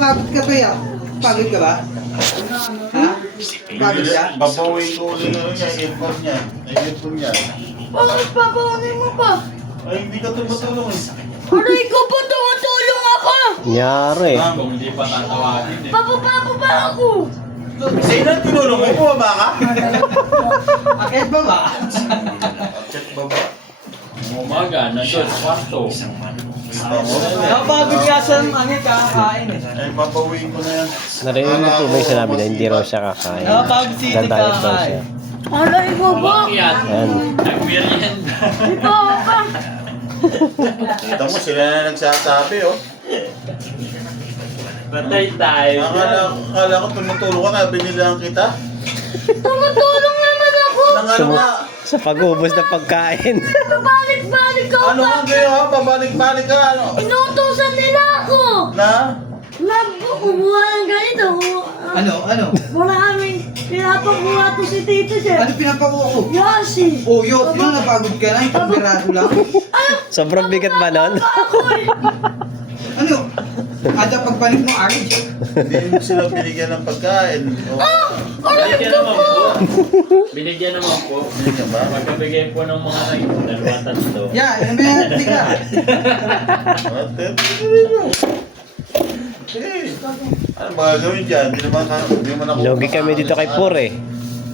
Pagod ka ba yan? Pagod ka ba? Ha? Pagod ka? Babawin ko ulit na rin niya, earphone niya. Ay, earphone niya. Bakit papawanin mo pa? Ay, hindi ka tumutulong eh. Aray ko po, tumutulong ako! Nyari. Kung hindi pa tatawagin eh. Papapapa ba ako? Sa'yo na tinulong mo, bumaba ka? Akit ba ba? Check baba. Umaga, nandun sa kwarto. Napagod ka sa kakain eh. Ay, papawin ko na yan. Narinig mo po ba yung sinabi na hindi raw siya kakain? Napagod si Dadayet daw siya. Aray ko po! Umakyat. Ayan. Nag-merienda. Ito pa! Kita mo, sila na nagsasabi, oh. Patay tayo. Akala ko tumutulong ka, kaya binilang kita. Tumutulong naman ako! Nang ano nga? Sa pag-ubos ng pagkain. Babalik-balik ako! Ano nga kayo, ha? Babalik-balik ka, ano? Inutusan nila ako! Na? Kumuha ng ganito. Ano? Wala kami. Pinapakuha to si Tito siya. Ano pinapakuha ko? Yasi! Oh, yun, napagod ka na. Itong piraso lang. Sobrang bigat ba nun? Ano? Ada pagbalik mo, Arj. Hindi mo sila binigyan ng pagkain. Oh. Binigyan naman po. Binigyan naman po. Binigyan ba? Magkabigay po ng mga dalawa tatlo. Yeah, yan ba yan? Tika. Okay. Ano ba gagawin dyan? Hindi naman ako... Logi kami dito kay Pure.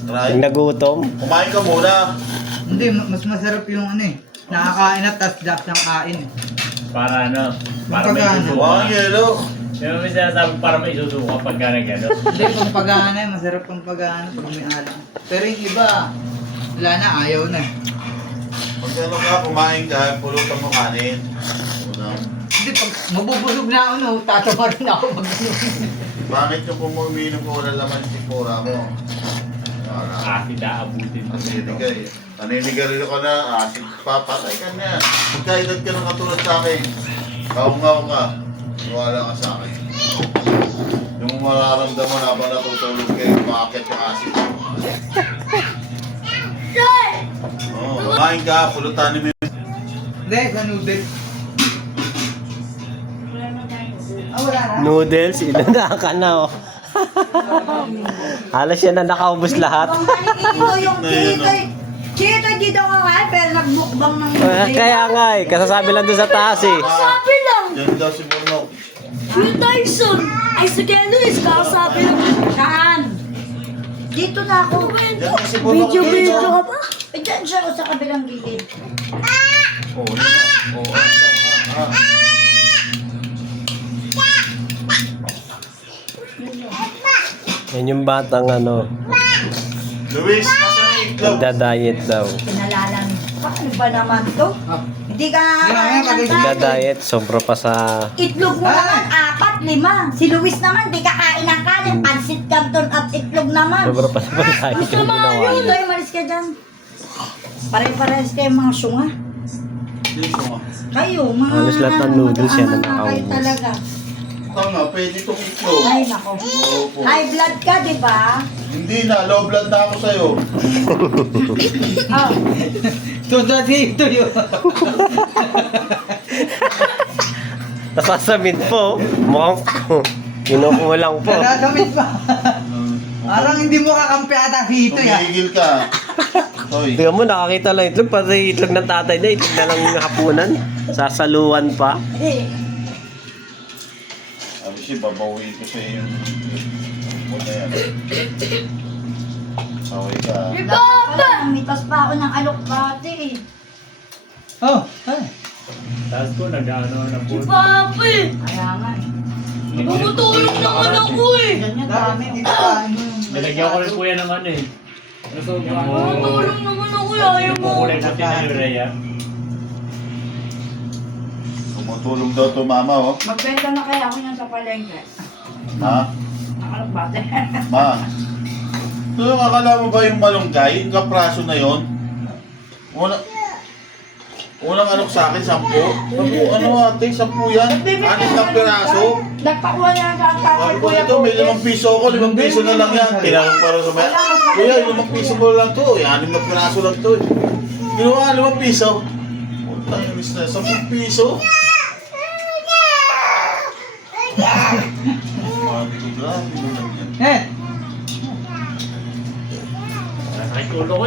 Yung nagutom. Kumain ka muna. Hindi, mas masarap yung ano eh. Nakakain at tas daps ng kain eh. Para ano? Para may Pagkano? susuka. Huwag ang yelo. Yung may sinasabi para may susuka pagka na gano'n. Hindi, pang pagana eh. Masarap pang pagana pag may alam. Pero yung iba, wala na, ayaw na. Pag ano ka, kumain ka, pulutan mo kanin. Una. Hindi, pag mabubusog na ako, no, tatawa rin ako pag Bakit yung puminom ko wala laman yung sikmura mo? Wala. Akin na abutin mo dito. Naniligay. Naninigarilyo ka na, papatay ka na. Magkaedad ka ng katulad sa akin. Kaungaw ka. Wala ka sa akin. Yung mararamdaman habang natutulog kayo, makakit yung asin. Oo, kumain ka, pulutanin mo yung... Hindi, sa noodles. Wala na. Noodles, ilan na ka na oh. Halos yan na nakaubos lahat. Kung manikin yung chito. Chito, di daw kakain, pero nagbukbang ng Kaya nga eh, kasasabi lang doon sa taas eh. Sabi lang! Yan daw si Bruno. Will Tyson! Ay, si Ken Luis, kakasabi lang. Saan? Dito na ako. Yan si Bruno. Video ka ba? Eh, dyan siya ako sa kabilang gilid. Oo, yun na. Oo, ah. Yan yung batang ano, Luis, nasa na itlog? nagda-diet daw. Pinalalan. Paano ba naman to? Hindi ka kakain ng kanin. Nagda-diet, sobra pa sa... Itlog mo naman, 4, 5. Si Luis naman, di kakain ng kanin. Pansit canton at itlog naman. Sobra pa sa pag-diet Gusto yung mo ginawa yun. niya. Ay, malis ka dyan. Pare-parehas kayo mga syunga. Kayo, mga... Halos lahat ng noodles yan ang kayo nakaubos. talaga. Tama, pwede itong itlog. Ay, nako. Opo. High blood ka, di ba? Hindi na, low blood na ako sa'yo. Oh. Tunda dito yun. Nasasamid po, mukhang kinukuha lang po. Nadasamit pa. Parang hindi mo kakampi ata dito ya. Tumigil ka. Toy. Tingnan mo, nakakita lang itlog, pati itlog ng tatay niya, itlog na lang yung hapunan. Sasaluan pa. Sabi siya, babawi ko sa'yo yung... Muna yan. Saway ka. Mitas pa ako ng alokbate eh. Oh, ay. Tapos ko nag-ano na po. Papi! Kaya nga eh. Tumutulong naman ako eh. Ganyan Dapat dami. hindi kain mo yung... Nilagyan ko rin po yan ng ano eh. Tumutulong naman ako eh. Ayaw Yung mo. kukulay puti na urea. Tumutulog daw to mama, oh. Magbenta na kaya ako niyan sa palengke. Ha? Ang alokbate. Ma. So, akala mo ba yung malunggay? Yung kapraso na yon? Unang anok sa akin, 10. Sabi ko, ano ate, 10 yan? 6 na piraso. Nagpakuha niya sa Sabi tatay ko, ito, may 5 piso ako, 5 piso na lang yan. Tinanong para sa mga, kuya, 5 piso mo lang to. 6 na piraso lang to. Ginawa, 5 piso. Utang yung na, 10 piso. Sabi ko, grabe naman yan. Eh! Sakit ulo ko eh.